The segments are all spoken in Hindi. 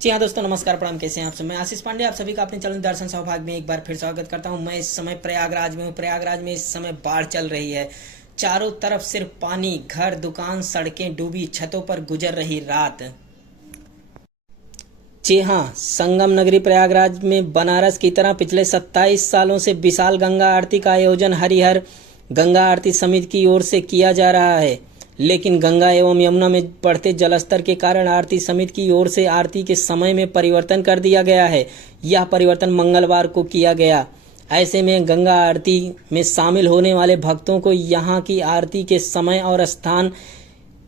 जी हाँ दोस्तों, नमस्कार, प्रणाम। कैसे हैं आप सब? मैं आशीष पांडे आप सभी का अपने चैनल दर्शन सौभाग्य में एक बार फिर स्वागत करता हूं। मैं इस समय प्रयागराज में हूं। प्रयागराज में इस समय बाढ़ चल रही है। चारों तरफ सिर्फ पानी, घर, दुकान, सड़कें डूबी, छतों पर गुजर रही रात। जी हाँ, संगम नगरी प्रयागराज में बनारस की तरह पिछले 27 सालों से विशाल गंगा आरती का आयोजन हरिहर गंगा आरती समिति की ओर से किया जा रहा है। लेकिन गंगा एवं यमुना में बढ़ते जलस्तर के कारण आरती समिति की ओर से आरती के समय में परिवर्तन कर दिया गया है। यह परिवर्तन मंगलवार को किया गया। ऐसे में गंगा आरती में शामिल होने वाले भक्तों को यहाँ की आरती के समय और स्थान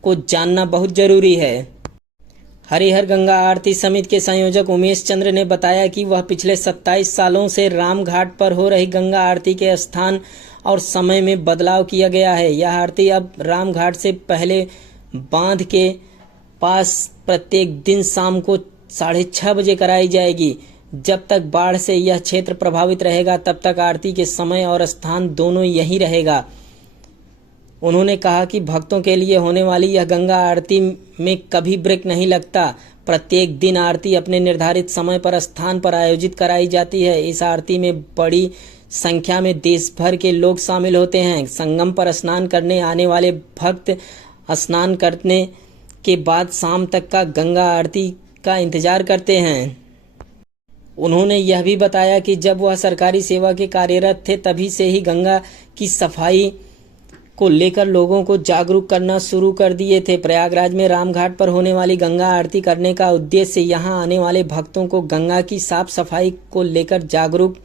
को जानना बहुत जरूरी है। हरिहर गंगा आरती समिति के संयोजक उमेश चंद्र ने बताया कि वह पिछले 27 सालों से रामघाट पर हो रही गंगा आरती के स्थान और समय में बदलाव किया गया है। यह आरती अब रामघाट से पहले बांध के पास प्रत्येक दिन शाम को 6:30 बजे कराई जाएगी। जब तक बाढ़ से यह क्षेत्र प्रभावित रहेगा तब तक आरती के समय और स्थान दोनों यही रहेगा। उन्होंने कहा कि भक्तों के लिए होने वाली यह गंगा आरती में कभी ब्रेक नहीं लगता। प्रत्येक दिन आरती अपने निर्धारित समय पर स्थान पर आयोजित कराई जाती है। इस आरती में बड़ी संख्या में देश भर के लोग शामिल होते हैं। संगम पर स्नान करने आने वाले भक्त स्नान करने के बाद शाम तक का गंगा आरती का इंतजार करते हैं। उन्होंने यह भी बताया कि जब वह सरकारी सेवा के कार्यरत थे तभी से ही गंगा की सफाई को लेकर लोगों को जागरूक करना शुरू कर दिए थे। प्रयागराज में रामघाट पर होने वाली गंगा आरती करने का उद्देश्य यहां आने वाले भक्तों को गंगा की साफ सफाई को लेकर जागरूक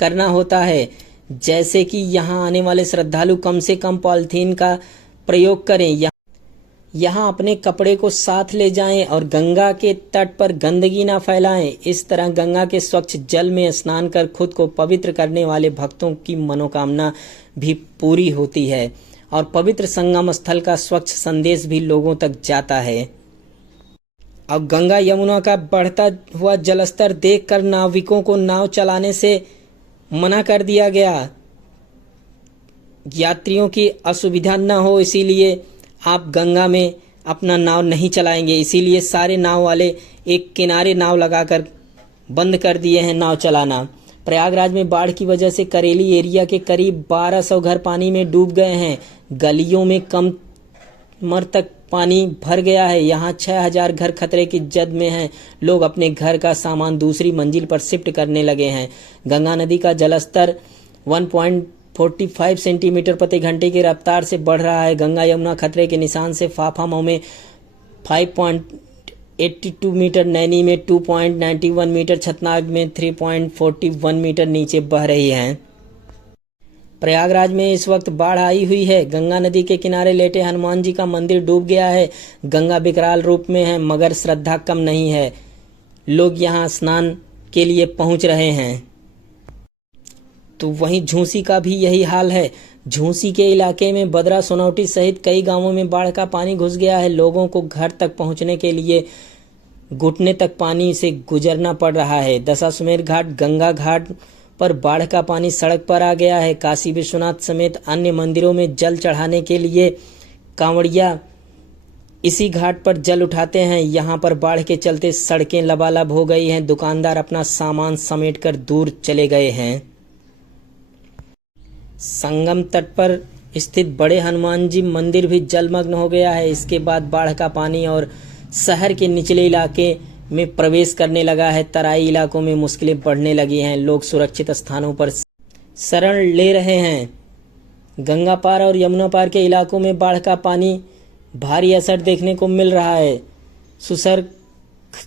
करना होता है। जैसे कि यहां आने वाले श्रद्धालु कम से कम पॉलिथीन का प्रयोग करें, यहाँ अपने कपड़े को साथ ले जाएं और गंगा के तट पर गंदगी ना फैलाएं। इस तरह गंगा के स्वच्छ जल में स्नान कर खुद को पवित्र करने वाले भक्तों की मनोकामना भी पूरी होती है और पवित्र संगम स्थल का स्वच्छ संदेश भी लोगों तक जाता है। अब गंगा यमुना का बढ़ता हुआ जलस्तर देखकर नाविकों को नाव चलाने से मना कर दिया गया। यात्रियों की असुविधा न हो इसीलिए आप गंगा में अपना नाव नहीं चलाएंगे। इसीलिए सारे नाव वाले एक किनारे नाव लगाकर बंद कर दिए हैं नाव चलाना। प्रयागराज में बाढ़ की वजह से करेली एरिया के करीब 1200 घर पानी में डूब गए हैं। गलियों में कमर तक पानी भर गया है। यहाँ 6000 घर खतरे की जद में हैं। लोग अपने घर का सामान दूसरी मंजिल पर शिफ्ट करने लगे हैं। गंगा नदी का जलस्तर 1.45 सेंटीमीटर प्रति घंटे की रफ्तार से बढ़ रहा है। गंगा यमुना खतरे के निशान से फाफा में 5.82 मीटर, नैनी में 2.91 मीटर, छतनाग में 3.41 मीटर नीचे बह रही हैं। प्रयागराज में इस वक्त बाढ़ आई हुई है। गंगा नदी के किनारे लेटे हनुमान जी का मंदिर डूब गया है। गंगा विकराल रूप में है मगर श्रद्धा कम नहीं है। लोग यहाँ स्नान के लिए पहुंच रहे हैं। तो वहीं झूसी का भी यही हाल है। झूसी के इलाके में बदरा, सोनौटी सहित कई गांवों में बाढ़ का पानी घुस गया है। लोगों को घर तक पहुंचने के लिए घुटने तक पानी से गुजरना पड़ रहा है। दशाश्वमेध घाट, गंगा घाट पर बाढ़ का पानी सड़क पर आ गया है। काशी विश्वनाथ समेत अन्य मंदिरों में जल चढ़ाने के लिए कांवड़िया इसी घाट पर जल उठाते हैं। यहाँ पर बाढ़ के चलते सड़कें लबालब हो गई हैं। दुकानदार अपना सामान समेटकर दूर चले गए हैं। संगम तट पर स्थित बड़े हनुमान जी मंदिर भी जलमग्न हो गया है। इसके बाद बाढ़ का पानी और शहर के निचले इलाके में प्रवेश करने लगा है। तराई इलाकों में मुश्किलें बढ़ने लगी हैं। लोग सुरक्षित स्थानों पर शरण ले रहे हैं। गंगा पार और यमुना पार के इलाकों में बाढ़ का पानी भारी असर देखने को मिल रहा है। सुसर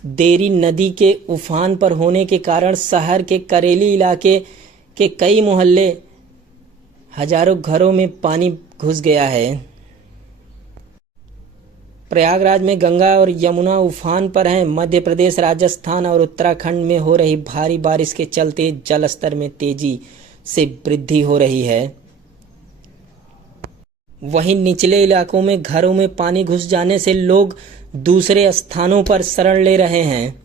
देरी नदी के उफान पर होने के कारण शहर के करेली इलाके के कई मोहल्ले, हजारों घरों में पानी घुस गया है। प्रयागराज में गंगा और यमुना उफान पर हैं। मध्य प्रदेश, राजस्थान और उत्तराखंड में हो रही भारी बारिश के चलते जलस्तर में तेजी से वृद्धि हो रही है। वहीं निचले इलाकों में घरों में पानी घुस जाने से लोग दूसरे स्थानों पर शरण ले रहे हैं।